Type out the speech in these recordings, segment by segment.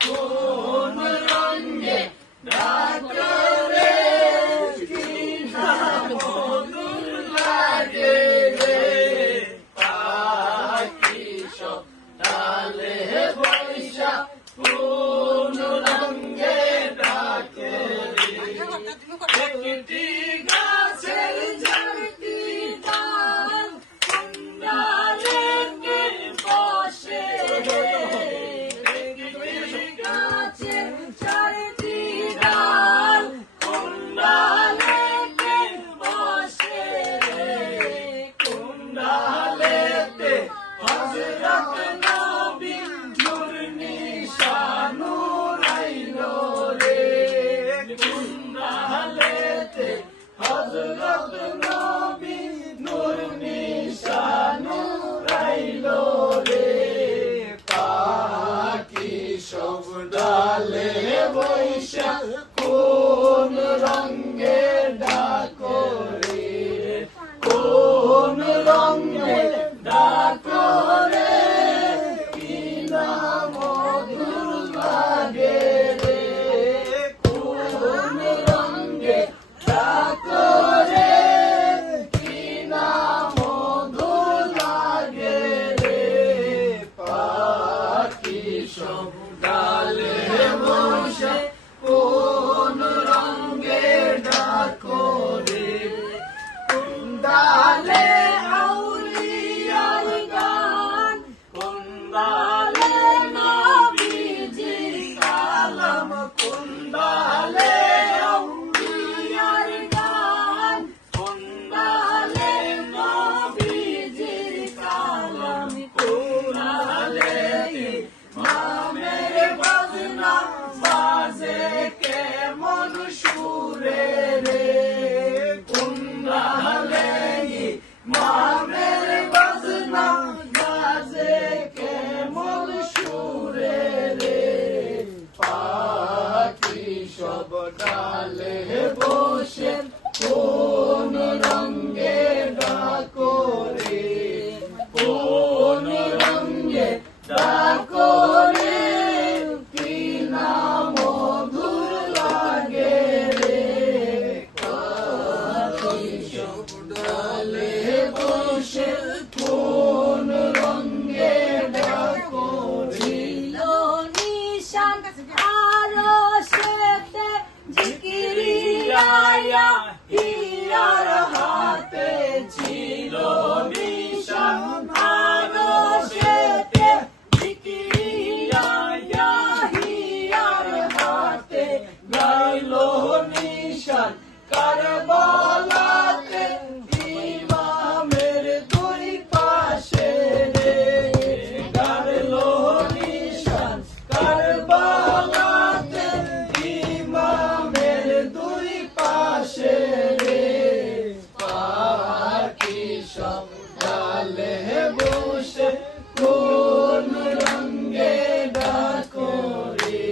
কোন রঙে ডাকরে কি না মধুর লাগে রে পাখি সব ডালে বৈশা কোন রঙে ডাকে রে একটি গাছের ঝাড়টি ডাল কোন ডালে কে বসে রে ডালে বৈশা কোন রঙে ডাকো রে কোন রঙে ডাকো রে কি না মধুর লাগে রে কোন রঙে ডাকো রে কি না মধুর লাগে রে পাখি সব ডালে বসে কোন রঙে ডাকো রে কোন ডালে আউলিয়ার গান কোন ডালে নবীজির কালাম কোন ডালে আউলিয়ার গান কোন ডালে নবীজির কালাম কোন ডালে বাজে কেমন সুরে রে কোন ডালে মামের বাজনা বাজে কেমন সুরে রে পাখি সব ডালে বসে কোন রঙে ডাকো রে কোন রঙে ডাকো রে কোন রঙে ডাকো ছিল নিশান আরো সেতে জিকিরিয়া হিয়ার হাতে ছিল নিশান আরো সেতে জিকিরিয়া হিয়ার হাতে গাইল নিশান কারবালাতে কোন রঙে ডাকো রে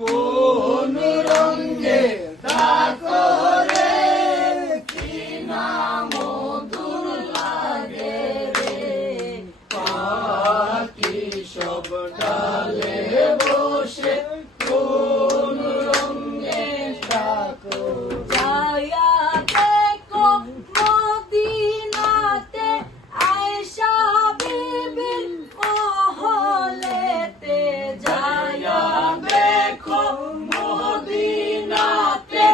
কোন রঙে ডাকো রে কি না মধুর লাগে রে পাখি সব ডালে বসে কোন রঙে ডাকো যায়া দেখো মদিনাতে আয়েশা বিবির মহলেতে যায়া দেখো মদিনাতে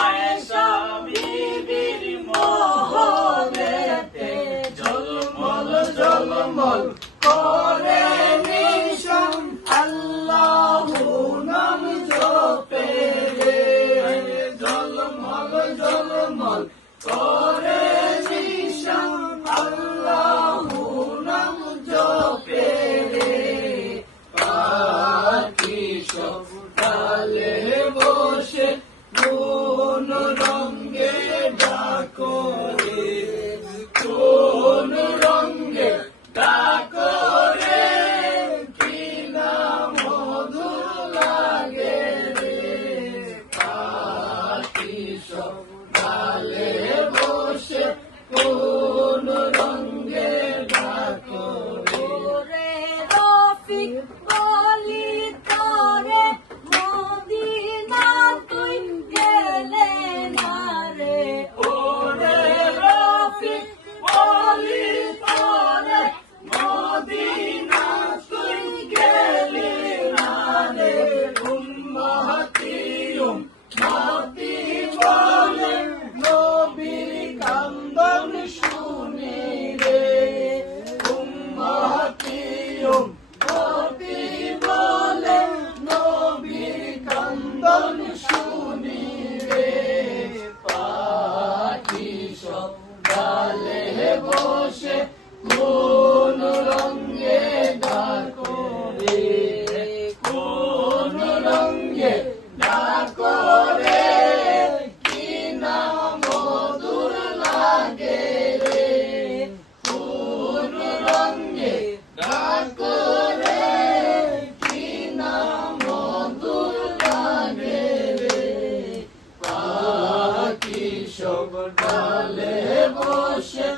আয়েশা বিবির মহলেতে ঝলমল ঝলমল করে নিশান আল্লাহু নাম জপে রে ঝলমল ঝলমল করে নিশান আল্লাহু নাম জপে রে পাখি সব ডালে বসে কোন রঙে ডাকো রে কোন রঙে ডাকো রে ডালে বসে